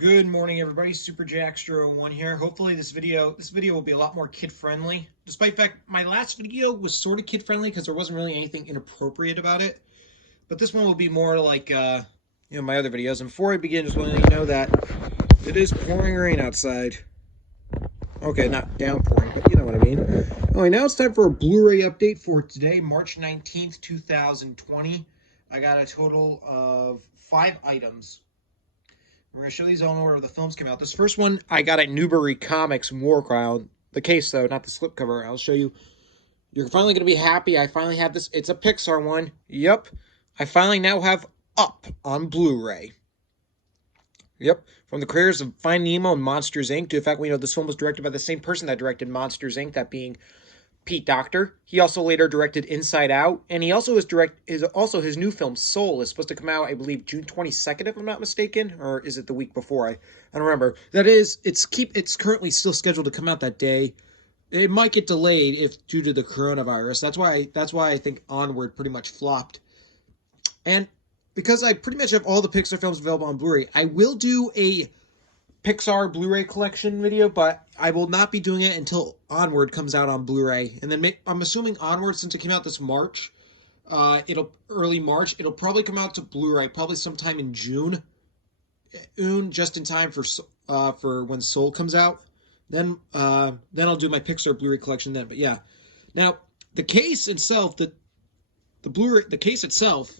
Good morning, everybody. Super Jackstro1 here. Hopefully, this video will be a lot more kid friendly. Despite the fact my last video was sort of kid friendly because there wasn't really anything inappropriate about it, but this one will be more like my other videos. And before I begin, just want to let you know that it is pouring rain outside. Okay, not downpouring, but you know what I mean. All right, now it's time for a Blu-ray update for today, March 19th, 2020. I got a total of 5 items. We're going to show these all in order the films came out. This first one I got at Newbury Comics in Warcrown. The case, though, not the slipcover. I'll show you. You're finally going to be happy. I finally have this. It's a Pixar one. Yep. I finally now have Up on Blu-ray. Yep. From the creators of Finding Nemo and Monsters, Inc. To the fact we know this film was directed by the same person that directed Monsters, Inc., that being Pete Docter. He also later directed Inside Out, and he also also his new film Soul is supposed to come out, I believe, June 22nd, if I'm not mistaken, or is it the week before? I don't remember. That is, it's currently still scheduled to come out that day. It might get delayed if due to the coronavirus. That's why I think Onward pretty much flopped. And because I pretty much have all the Pixar films available on Blu-ray, I will do a Pixar Blu-ray collection video, but I will not be doing it until Onward comes out on Blu-ray. And then I'm assuming Onward, since it came out this March, early March, it'll probably come out to Blu-ray probably sometime in June, just in time for when Soul comes out. Then I'll do my Pixar Blu-ray collection then. But yeah, now the case itself, the case itself.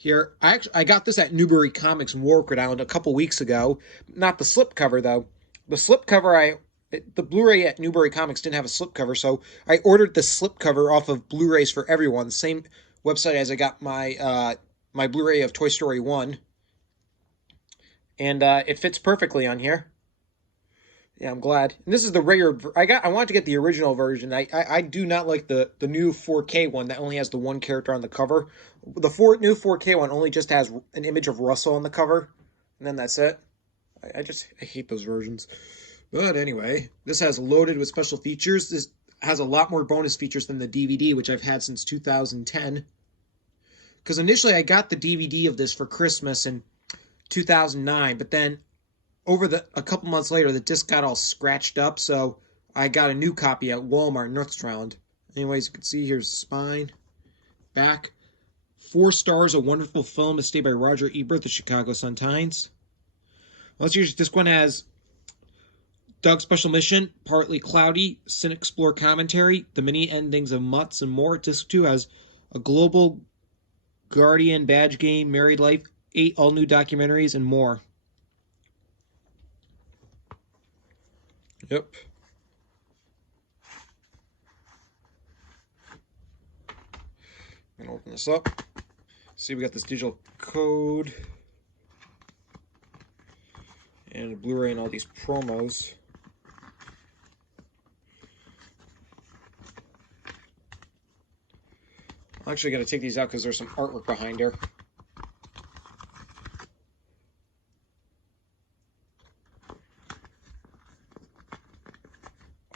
Here, I got this at Newbury Comics in Warwick, Rhode Island a couple weeks ago. Not the slipcover, though. The slipcover, the Blu-ray at Newbury Comics didn't have a slipcover, so I ordered the slipcover off of Blu-rays for Everyone, the same website as I got my my Blu-ray of Toy Story 1. And it fits perfectly on here. Yeah, I'm glad. And this is the regular. I wanted to get the original version. I do not like the new 4K one that only has the one character on the cover. The new 4K one only just has an image of Russell on the cover, and then that's it. I hate those versions. But anyway, this has loaded with special features. This has a lot more bonus features than the DVD, which I've had since 2010. Because initially I got the DVD of this for Christmas in 2009, but then a couple months later, the disc got all scratched up, so I got a new copy at Walmart in Northstround. Anyways, you can see here's the spine, back. 4 stars, a wonderful film, is stated by Roger Ebert, the Chicago Sun-Times. Well, this one has Doug's Special Mission, Partly Cloudy, Cine Explore Commentary, The Mini Endings of Mutts, and more. Disc 2 has a Global Guardian Badge Game, Married Life, 8 all-new documentaries, and more. Yep. I'm going to open this up. See, we got this digital code and a Blu-ray and all these promos. I'm actually going to take these out because there's some artwork behind here.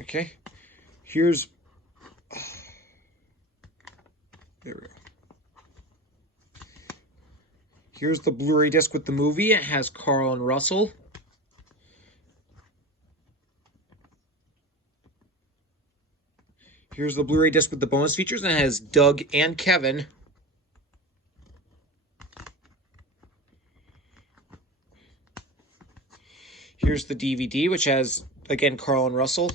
Okay, there we go. Here's the Blu-ray disc with the movie. It has Carl and Russell. Here's the Blu-ray disc with the bonus features, and it has Doug and Kevin. Here's the DVD, which has, again, Carl and Russell.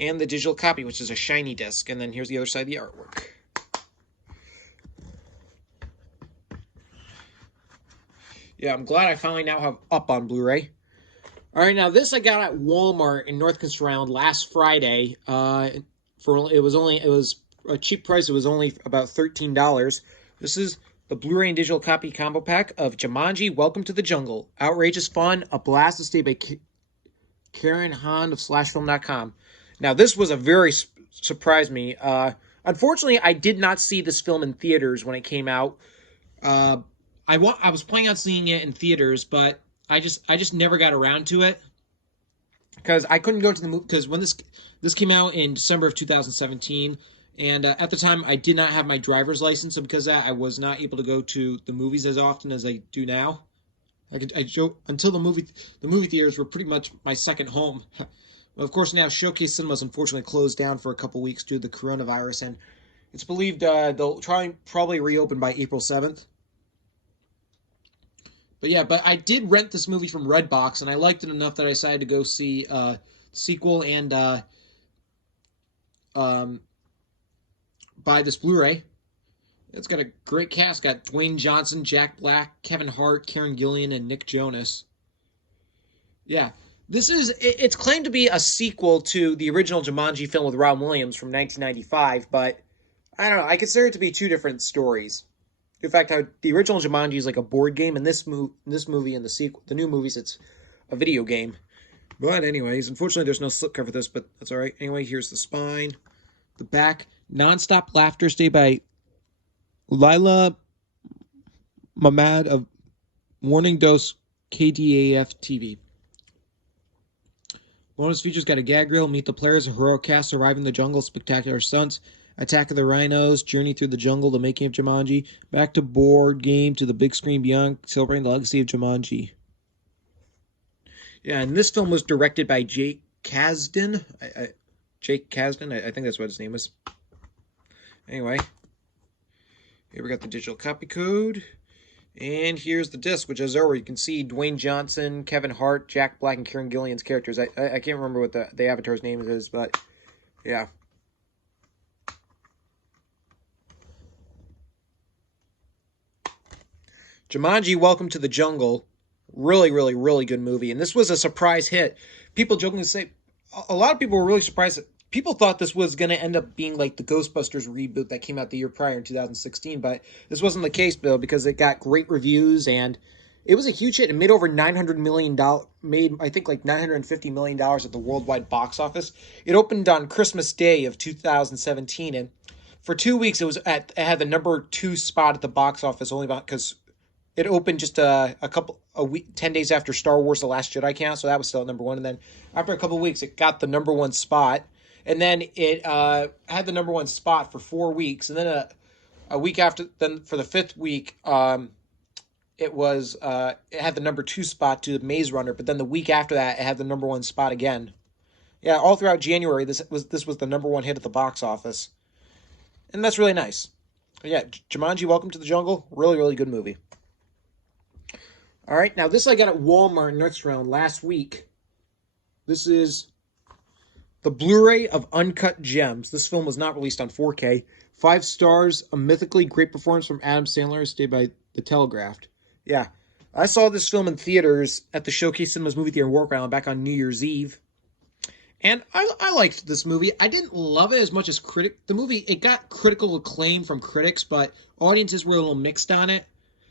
And the digital copy, which is a shiny disc. And then here's the other side of the artwork. Yeah, I'm glad I finally now have Up on Blu-ray. All right, now this I got at Walmart in North Round last Friday. It was a cheap price. It was only about $13. This is the Blu-ray and digital copy combo pack of Jumanji: Welcome to the Jungle. Outrageous fun, a blast, to stay by Karen Hahn of SlashFilm.com. Now, this was a very surprised me. Unfortunately, I did not see this film in theaters when it came out. I was planning on seeing it in theaters, but I just never got around to it because I couldn't go to the movie because when this came out in December of 2017, and at the time I did not have my driver's license, so because of that I was not able to go to the movies as often as I do now. Until the movie theaters were pretty much my second home. Well, of course, now Showcase Cinemas unfortunately closed down for a couple weeks due to the coronavirus, and it's believed they'll probably reopen by April 7th. But yeah, but I did rent this movie from Redbox, and I liked it enough that I decided to go see sequel and um, buy this Blu-ray. It's got a great cast. Got Dwayne Johnson, Jack Black, Kevin Hart, Karen Gillan, and Nick Jonas. Yeah, it's claimed to be a sequel to the original Jumanji film with Robin Williams from 1995, but I don't know. I consider it to be two different stories. In fact, how the original Jumanji is like a board game, and this movie and the new movies, it's a video game. But anyways, unfortunately, there's no slipcover for this, but that's all right. Anyway, here's the spine, the back, nonstop laughter, stay by Lila Mamad of Morning Dose KDAF TV. Bonus features got a gag reel, meet the players, a heroic cast surviving the jungle, spectacular stunts, Attack of the Rhinos, Journey Through the Jungle, The Making of Jumanji, back to board game to the big screen beyond, celebrating the legacy of Jumanji. Yeah, and this film was directed by Jake Kasdan. Jake Kasdan, I think that's what his name is. Anyway, here we got the digital copy code. And here's the disc, which is over. You can see Dwayne Johnson, Kevin Hart, Jack Black, and Karen Gillan's characters. I can't remember what the avatar's name is, but yeah. Jumanji, Welcome to the Jungle. Really, really, really good movie. And this was a surprise hit. People jokingly say, a lot of people were really surprised. People thought this was going to end up being like the Ghostbusters reboot that came out the year prior in 2016, but this wasn't the case, Bill, because it got great reviews and it was a huge hit. It made over $900 million, made I think like $950 million at the worldwide box office. It opened on Christmas Day of 2017, and for 2 weeks it had the number 2 spot at the box office, only about because it opened just a week, 10 days after Star Wars: The Last Jedi came out, so that was still at number 1. And then after a couple of weeks, it got the number 1 spot. And then it had the number 1 spot for 4 weeks. And then a week after, then for the 5th week, it had the number 2 spot to Maze Runner. But then the week after that, it had the number 1 spot again. Yeah, all throughout January, this was the number 1 hit at the box office. And that's really nice. But yeah, Jumanji, Welcome to the Jungle, really, really good movie. All right, now this I got at Walmart in Nordstrom last week. This is the Blu-ray of Uncut Gems. This film was not released on 4K. 5 stars, a mythically great performance from Adam Sandler, stayed by The Telegraph. Yeah, I saw this film in theaters at the Showcase Cinemas movie theater in Warwick Island back on New Year's Eve. And I liked this movie. I didn't love it as much as the movie, it got critical acclaim from critics, but audiences were a little mixed on it.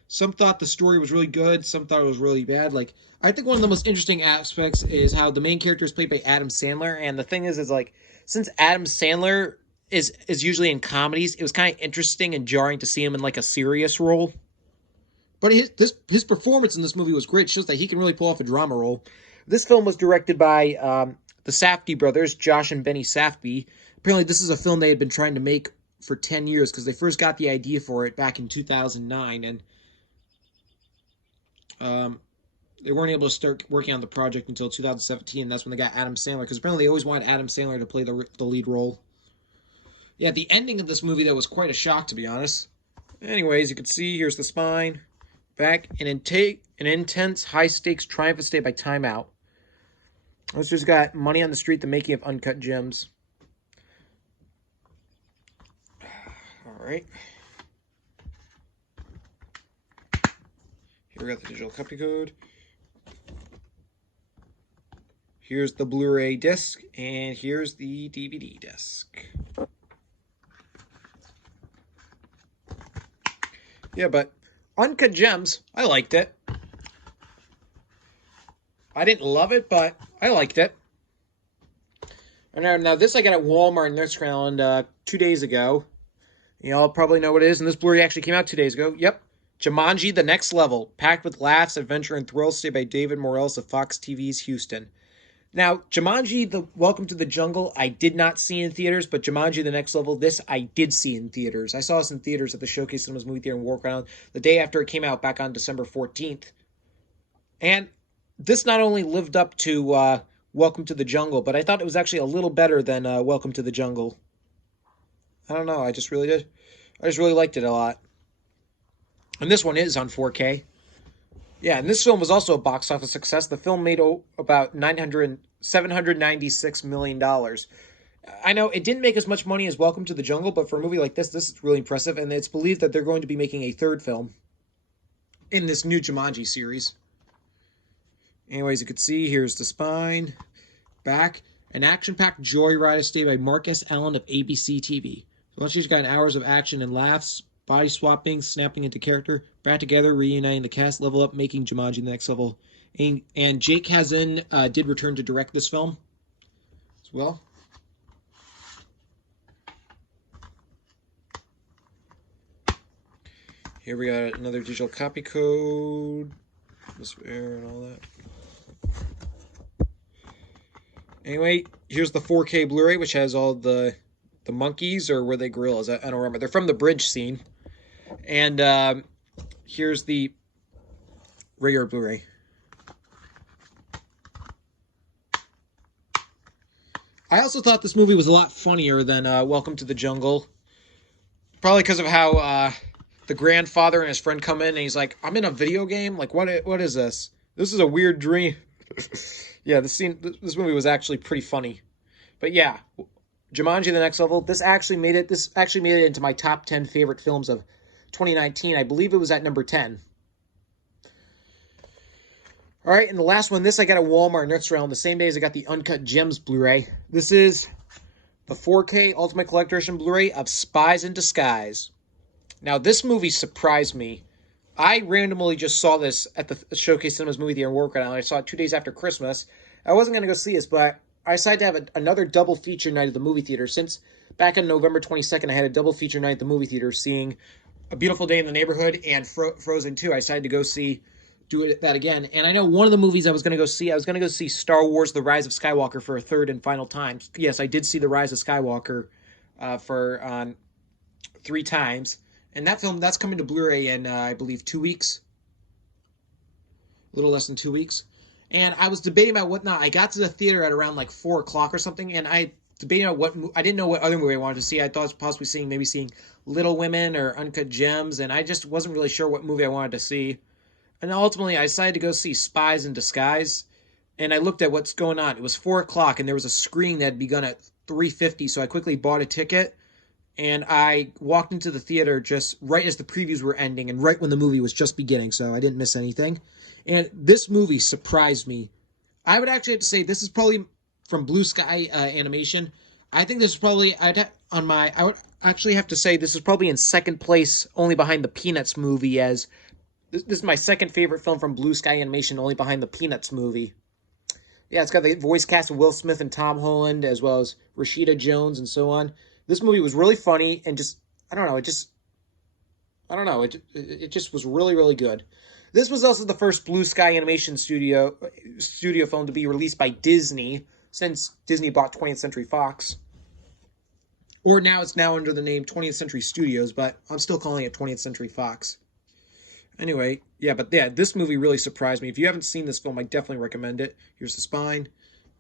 Some thought the story was really good. Some thought it was really bad. Like, I think one of the most interesting aspects is how the main character is played by Adam Sandler. And the thing is like, since Adam Sandler is usually in comedies, it was kind of interesting and jarring to see him in like a serious role. But his performance in this movie was great. It shows that he can really pull off a drama role. This film was directed by the Safdie brothers, Josh and Benny Safdie. Apparently, this is a film they had been trying to make for 10 years because they first got the idea for it back in 2009. And they weren't able to start working on the project until 2017. That's when they got Adam Sandler, because apparently they always wanted Adam Sandler to play the lead role. Yeah, the ending of this movie, that was quite a shock, to be honest. Anyways, you can see, here's the spine. Back, an intense, high-stakes, triumphant stay by Time Out. This just got Money on the Street, The Making of Uncut Gems. All right. Here we got the digital copy code. Here's the Blu-ray disc, and here's the DVD disc. Yeah, but Uncut Gems, I liked it. I didn't love it, but I liked it. And now this I got at Walmart in Nordstrom Island 2 days ago. You all probably know what it is, and this Blu-ray actually came out 2 days ago. Yep. Jumanji, The Next Level, packed with laughs, adventure, and thrills, stayed by David Morales of Fox TV's Houston. Now, Jumanji, The Welcome to the Jungle, I did not see in theaters, but Jumanji, The Next Level, this I did see in theaters. I saw this in theaters at the Showcase Cinemas movie theater in Warwick Island the day after it came out back on December 14th. And this not only lived up to Welcome to the Jungle, but I thought it was actually a little better than Welcome to the Jungle. I don't know. I just really did. I just really liked it a lot. And this one is on 4K. Yeah, and this film was also a box office success. The film made about $796 million. I know it didn't make as much money as Welcome to the Jungle, but for a movie like this is really impressive. And it's believed that they're going to be making a third film in this new Jumanji series. Anyways, you can see here's the spine, back, an action-packed joyride is stayed by Marcus Allen of ABC TV. So once you've got hours of action and laughs, body swapping, snapping into character, back together, reuniting the cast, level up, making Jumanji the next level. And Jake Hazin did return to direct this film as well. Here we got another digital copy code, this and all that. Anyway, here's the 4K Blu-ray, which has all the monkeys, or were they gorillas? I don't remember. They're from the bridge scene. And here's the regular Blu-ray. I also thought this movie was a lot funnier than Welcome to the Jungle. Probably because of how the grandfather and his friend come in, and he's like, I'm in a video game? Like, what is this? This is a weird dream. Yeah, this movie was actually pretty funny. But yeah, Jumanji: The Next Level. This actually made it into my top 10 favorite films of 2019. I believe it was at number 10. All right, and the last one, this I got at Walmart Next Round the same day as I got the Uncut Gems Blu-ray. This is the 4K Ultimate Collector's Blu-ray of Spies in Disguise. Now, this movie surprised me. I randomly just saw this at the Showcase Cinemas movie theater in Warwick, Rhode Island. I saw it 2 days after Christmas. I wasn't going to go see this, but I decided to have another double feature night at the movie theater. Since back on November 22nd, I had a double feature night at the movie theater seeing A Beautiful Day in the Neighborhood and Frozen 2. I decided to go do that again. And I know one of the movies I was going to go see Star Wars: The Rise of Skywalker for a third and final time. Yes, I did see The Rise of Skywalker for 3 times. And that film, that's coming to Blu-ray in, I believe, 2 weeks. A little less than 2 weeks. And I was debating about whatnot. I got to the theater at around like 4 o'clock or something, and I debated on I didn't know what other movie I wanted to see. I thought I was possibly seeing Little Women or Uncut Gems, and I just wasn't really sure what movie I wanted to see. And ultimately, I decided to go see Spies in Disguise, and I looked at what's going on. It was 4 o'clock, and there was a screening that had begun at 3:50, so I quickly bought a ticket. And I walked into the theater just right as the previews were ending and right when the movie was just beginning, so I didn't miss anything. And this movie surprised me. I would actually have to say this is probably from Blue Sky Animation. I think this is probably, I would actually have to say this is probably in second place, only behind the Peanuts movie, as this is my second favorite film from Blue Sky Animation, only behind the Peanuts movie. Yeah, it's got the voice cast of Will Smith and Tom Holland, as well as Rashida Jones and so on. This movie was really funny and just, it just was really, really good. This was also the first Blue Sky Animation studio film to be released by Disney, since Disney bought 20th Century Fox. Or now it's under the name 20th Century Studios, but I'm still calling it 20th Century Fox. Anyway, this movie really surprised me. If you haven't seen this film, I definitely recommend it. Here's the spine,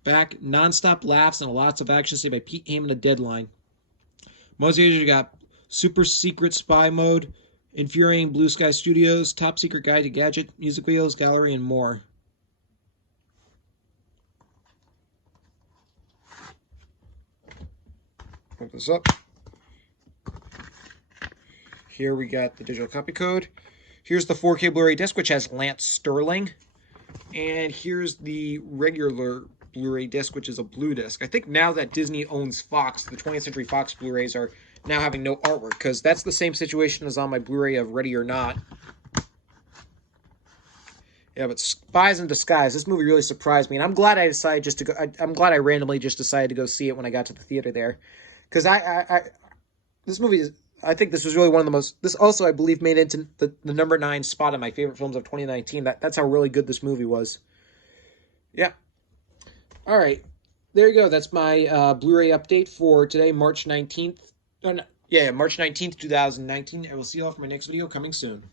back, non-stop laughs, and lots of action saved by Pete Heyman of Deadline. Most users, you got Super Secret Spy Mode, Infuriating Blue Sky Studios, Top Secret Guide to Gadget, Music Videos, Gallery, and more. Put this up. Here we got the digital copy code. Here's the 4K Blu-ray disc, which has Lance Sterling. And here's the regular Blu-ray disc, which is a blue disc. I think now that Disney owns Fox, the 20th Century Fox Blu-rays are now having no artwork, because that's the same situation as on my Blu-ray of Ready or Not. Yeah, but Spies in Disguise, this movie really surprised me, and I'm glad I decided just to go. I'm glad I randomly just decided to go see it when I got to the theater there, because this movie is. I think this was really one of the most. This also, I believe, made it into the number 9 spot of my favorite films of 2019. That's how really good this movie was. Yeah. All right, there you go. That's my Blu-ray update for today, March 19th. March 19th, 2019. I will see you all for my next video coming soon.